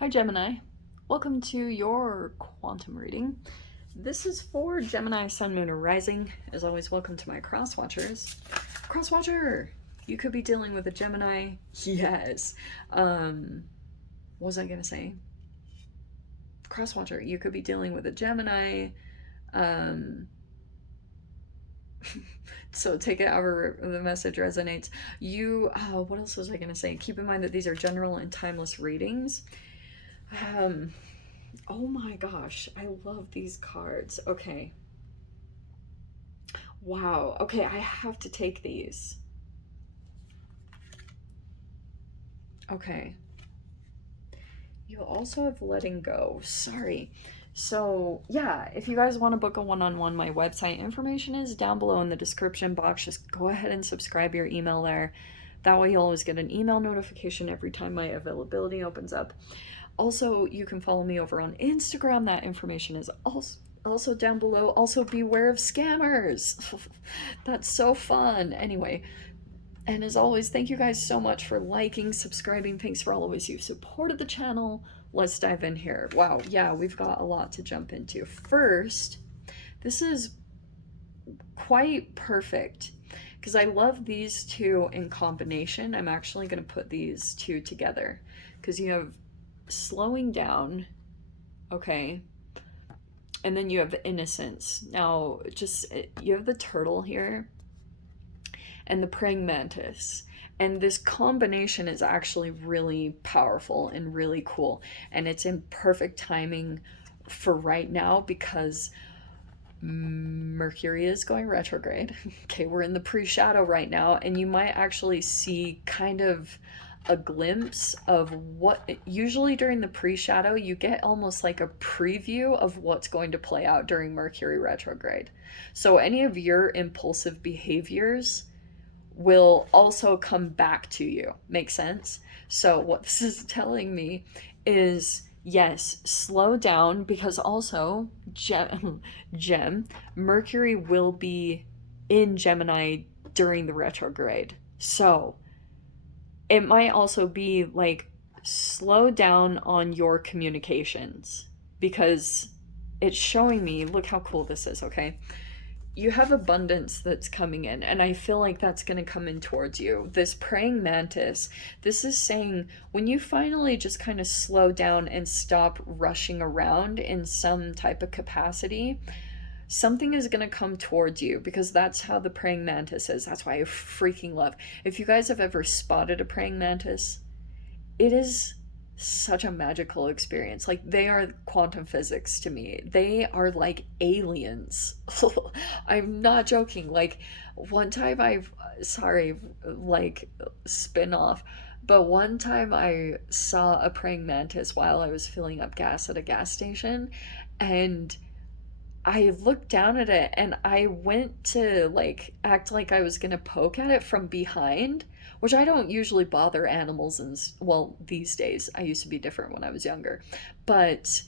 Hi Gemini, welcome to your quantum reading. This is for Gemini, Sun, Moon, or Rising. As always, welcome to my cross-watchers. Cross-watcher! You could be dealing with a Gemini. Yes. What was I gonna say? Cross-watcher, you could be dealing with a Gemini. So take it however the message resonates. What else was I gonna say? Keep in mind that these are general and timeless readings. Oh my gosh, I love these cards. Okay. Wow. Okay, I have to take these. Okay. You also have letting go. Sorry. So, yeah, if you guys want to book a one-on-one, my website information is down below in the description box. Just go ahead and subscribe your email there. That way you'll always get an email notification every time my availability opens up. Also, you can follow me over on Instagram. That information is also down below. Also, beware of scammers. That's so fun. Anyway, and as always, thank you guys so much for liking, subscribing. Thanks for always you've supported the channel. Let's dive in here. Wow, yeah, we've got a lot to jump into. First, this is quite perfect because I love these two in combination. I'm actually going to put these two together because you have slowing down, okay, and then you have innocence. Now, you have the turtle here and the praying mantis. And this combination is actually really powerful and really cool. And it's in perfect timing for right now because Mercury is going retrograde. Okay, we're in the pre-shadow right now, and you might actually see kind of a glimpse of what usually during the pre-shadow you get almost like a preview of what's going to play out during Mercury retrograde. So any of your impulsive behaviors will also come back to you. Make sense? So what this is telling me is yes, slow down because also Mercury will be in Gemini during the retrograde. So it might also be like slow down on your communications because it's showing me, look how cool this is, okay? You have abundance that's coming in, and I feel like that's going to come in towards you. This praying mantis, this is saying when you finally just kind of slow down and stop rushing around in some type of capacity, something is going to come towards you because that's how the praying mantis is. That's why I freaking love. If you guys have ever spotted a praying mantis, it is such a magical experience. Like, they are quantum physics to me. They are like aliens. I'm not joking. Like, one time like, spin off, but one time I saw a praying mantis while I was filling up gas at a gas station, and I looked down at it and I went to like act like I was gonna poke at it from behind, which I don't usually bother animals and well, these days. I used to be different when I was younger. But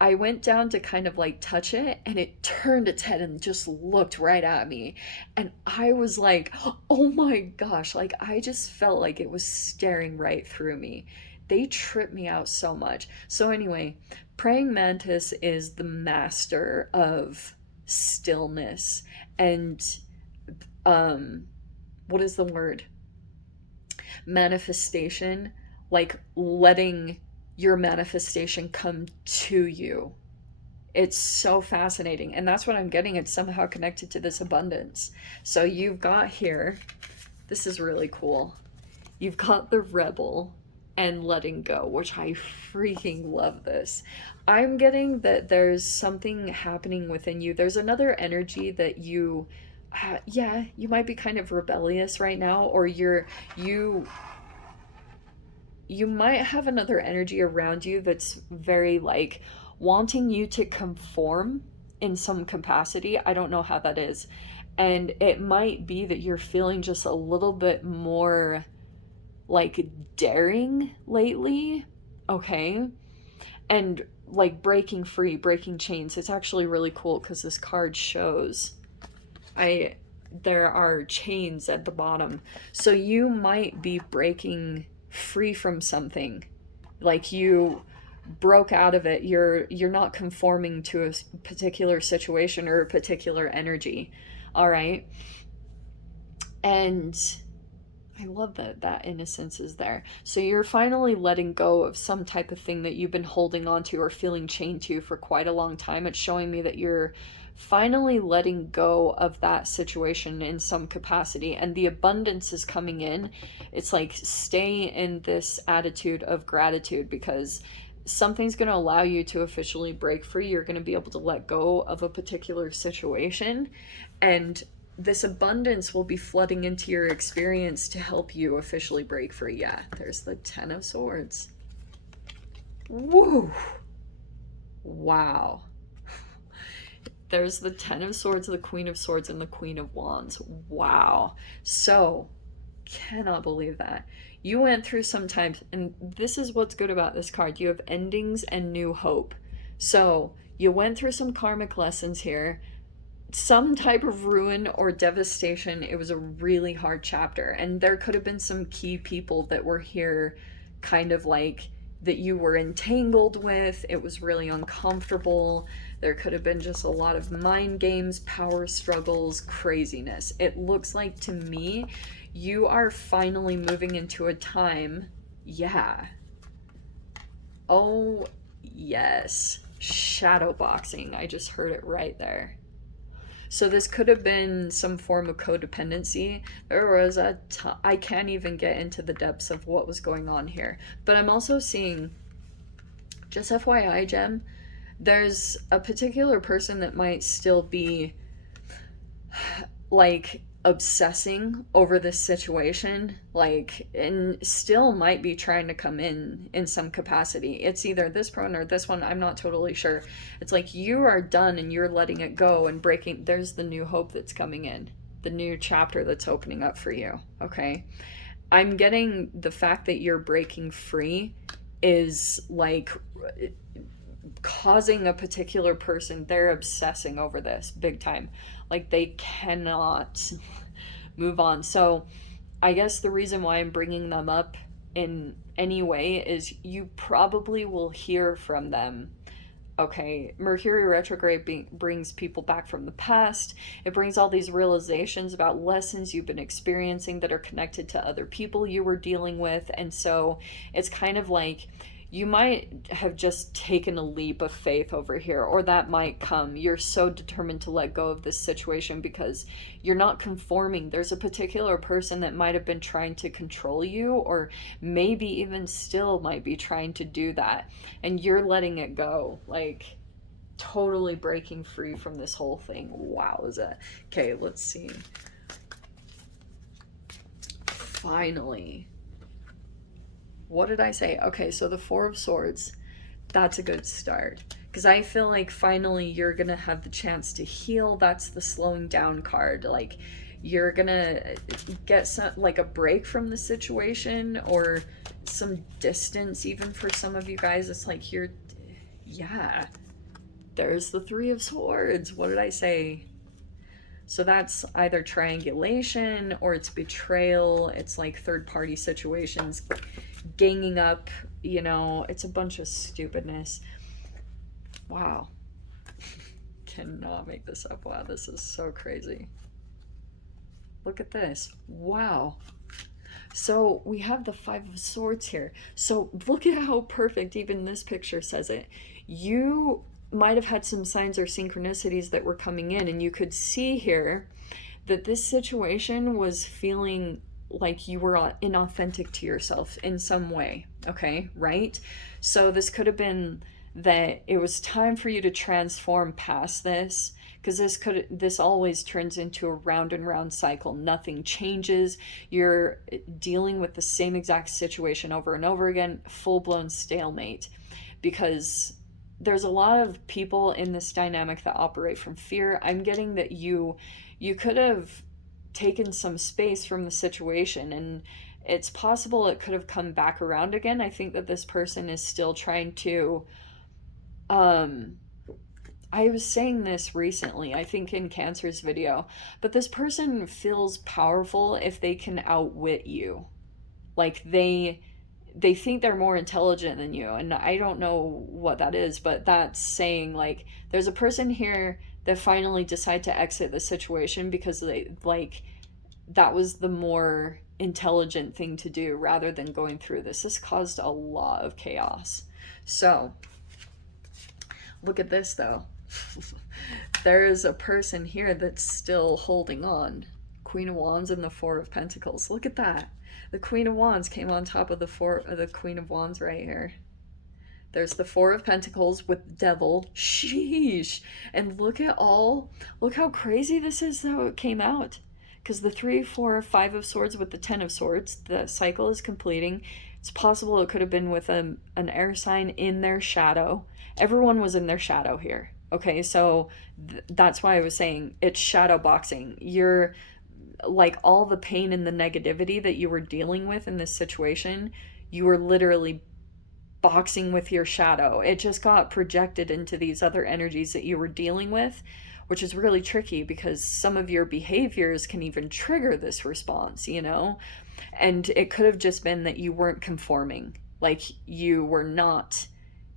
I went down to kind of like touch it and it turned its head and just looked right at me. And I was like, "Oh my gosh." Like, I just felt like it was staring right through me. They trip me out so much. So anyway, praying mantis is the master of stillness and what is the word? Manifestation, like letting your manifestation come to you. It's so fascinating, and that's what I'm getting. It's somehow connected to this abundance. So you've got here, this is really cool. You've got the rebel and letting go, which I freaking love this. I'm getting that there's something happening within you. There's another energy that yeah, you might be kind of rebellious right now, or you you might have another energy around you that's very like wanting you to conform in some capacity. I don't know how that is. And it might be that you're feeling just a little bit more like daring lately, okay? And like breaking free, breaking chains. It's actually really cool because this card shows there are chains at the bottom. So you might be breaking free from something. Like broke out of it. You're not conforming to a particular situation or a particular energy. All right? And I love that that innocence is there. So you're finally letting go of some type of thing that you've been holding on to or feeling chained to for quite a long time. It's showing me that you're finally letting go of that situation in some capacity, and the abundance is coming in. It's like, stay in this attitude of gratitude, because something's going to allow you to officially break free. You're going to be able to let go of a particular situation, and this abundance will be flooding into your experience to help you officially break free. Yeah, there's the Ten of Swords. Woo! Wow. There's the Ten of Swords, the Queen of Swords, and the Queen of Wands. Wow. So, cannot believe that. You went through some times, and this is what's good about this card. You have endings and new hope. So, you went through some karmic lessons here, some type of ruin or devastation. It was a really hard chapter, and there could have been some key people that were here kind of like that you were entangled with. It was really uncomfortable. There could have been just a lot of mind games, power struggles, craziness. It looks like to me you are finally moving into a time. Yeah. Oh yes, shadow boxing. I just heard it right there. So this could have been some form of codependency. There was I can't even get into the depths of what was going on here. But I'm also seeing, just FYI, Gem, there's a particular person that might still be like obsessing over this situation, like, and still might be trying to come in some capacity. It's either this one or this one, I'm not totally sure. It's like you are done and you're letting it go and breaking. There's the new hope that's coming in, the new chapter that's opening up for you. Okay, I'm getting the fact that you're breaking free is like causing a particular person, they're obsessing over this big time. Like they cannot move on. So I guess the reason why I'm bringing them up in any way is you probably will hear from them. Okay, Mercury retrograde brings people back from the past. It brings all these realizations about lessons you've been experiencing that are connected to other people you were dealing with. And so it's kind of like you might have just taken a leap of faith over here, or that might come. You're so determined to let go of this situation because you're not conforming. There's a particular person that might have been trying to control you, or maybe even still might be trying to do that, and you're letting it go, like totally breaking free from this whole thing. Wow, is that okay? Let's see. Finally, what did I say? Okay, so the Four of Swords, that's a good start. Because I feel like finally you're going to have the chance to heal. That's the slowing down card. Like, you're going to get some, like a break from the situation, or some distance even for some of you guys. It's like you're, yeah, there's the Three of Swords. What did I say? So that's either triangulation or it's betrayal. It's like third party situations, ganging up, you know, it's a bunch of stupidness. Wow. Cannot make this up. Wow, this is so crazy. Look at this. Wow. So we have the Five of Swords here. So look at how perfect even this picture says it. You might have had some signs or synchronicities that were coming in, and you could see here that this situation was feeling like you were inauthentic to yourself in some way. Okay, right? So this could have been that it was time for you to transform past this, because this always turns into a round and round cycle. Nothing changes. You're dealing with the same exact situation over and over again, full-blown stalemate, because there's a lot of people in this dynamic that operate from fear. I'm getting that you could have taken some space from the situation, and it's possible it could have come back around again. I think that this person is still trying to I was saying this recently, I think in Cancer's video, but this person feels powerful if they can outwit you. Like they think they're more intelligent than you, and I don't know what that is, but that's saying like there's a person here that finally decide to exit the situation because they like that was the more intelligent thing to do rather than going through this. This caused a lot of chaos. So look at this though. There is a person here that's still holding on. Queen of Wands and the Four of Pentacles. Look at that. The Queen of Wands came on top of the Queen of Wands right here. There's the Four of Pentacles with the Devil. Sheesh. And look how crazy this is how it came out. Because the 3, 4, 5 of Swords with the 10 of Swords, the cycle is completing. It's possible it could have been with an air sign in their shadow. Everyone was in their shadow here. Okay, so that's why I was saying it's shadow boxing. You're like all the pain and the negativity that you were dealing with in this situation, you were literally boxing with your shadow. It just got projected into these other energies that you were dealing with, which is really tricky because some of your behaviors can even trigger this response, you know? And it could have just been that you weren't conforming, like you were not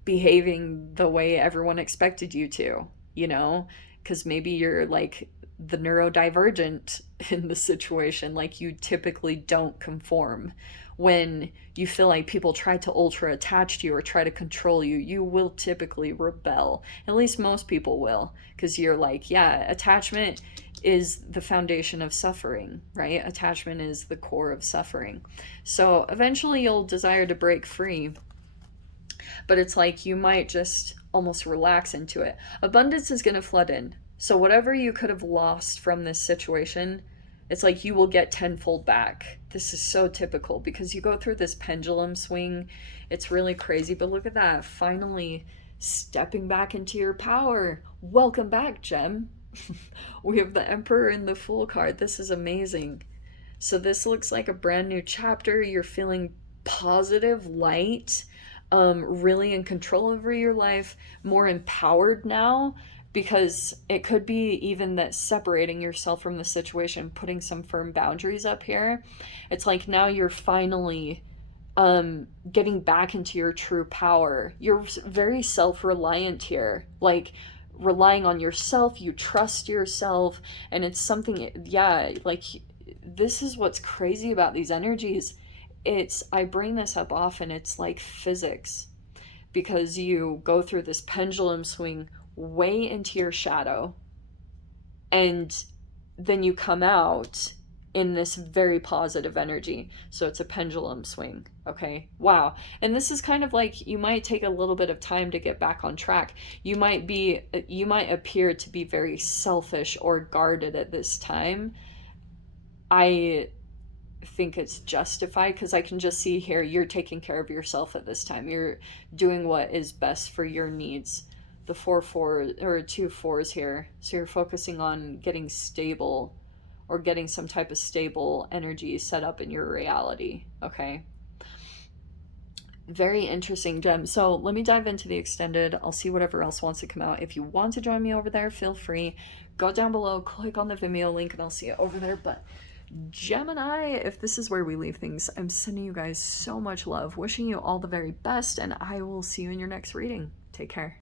behaving the way everyone expected you to, you know? Because maybe you're like the neurodivergent in the situation, like you typically don't conform. When you feel like people try to ultra attach to you or try to control you, you will typically rebel. At least most people will, because you're like, yeah, attachment is the foundation of suffering, right? Attachment is the core of suffering. So eventually you'll desire to break free, but it's like you might just almost relax into it. Abundance is going to flood in. So whatever you could have lost from this situation, it's like you will get tenfold back. This is so typical because you go through this pendulum swing. It's really crazy, but look at that. Finally stepping back into your power. Welcome back, Gem. We have the Emperor and the Fool card. This is amazing. So this looks like a brand new chapter. You're feeling positive, light, really in control over your life, more empowered now, because it could be even that separating yourself from the situation, putting some firm boundaries up here. It's like now you're finally getting back into your true power. You're very self-reliant here, like relying on yourself. You trust yourself, and it's something, yeah, like this is what's crazy about these energies. It's, I bring this up often, it's like physics, because you go through this pendulum swing way into your shadow, and then you come out in this very positive energy. So it's a pendulum swing. Okay, wow. And this is kind of like, you might take a little bit of time to get back on track. You might appear to be very selfish or guarded at this time. I think it's justified because I can just see here you're taking care of yourself at this time. You're doing what is best for your needs. The 4-4 or 2-4s here, so you're focusing on getting stable or getting some type of stable energy set up in your reality. Okay, very interesting, Gem. So let me dive into the extended. I'll see whatever else wants to come out. If you want to join me over there, feel free. Go down below, click on the Vimeo link, and I'll see you over there. But Gemini, if this is where we leave things, I'm sending you guys so much love, wishing you all the very best, and I will see you in your next reading. Take care.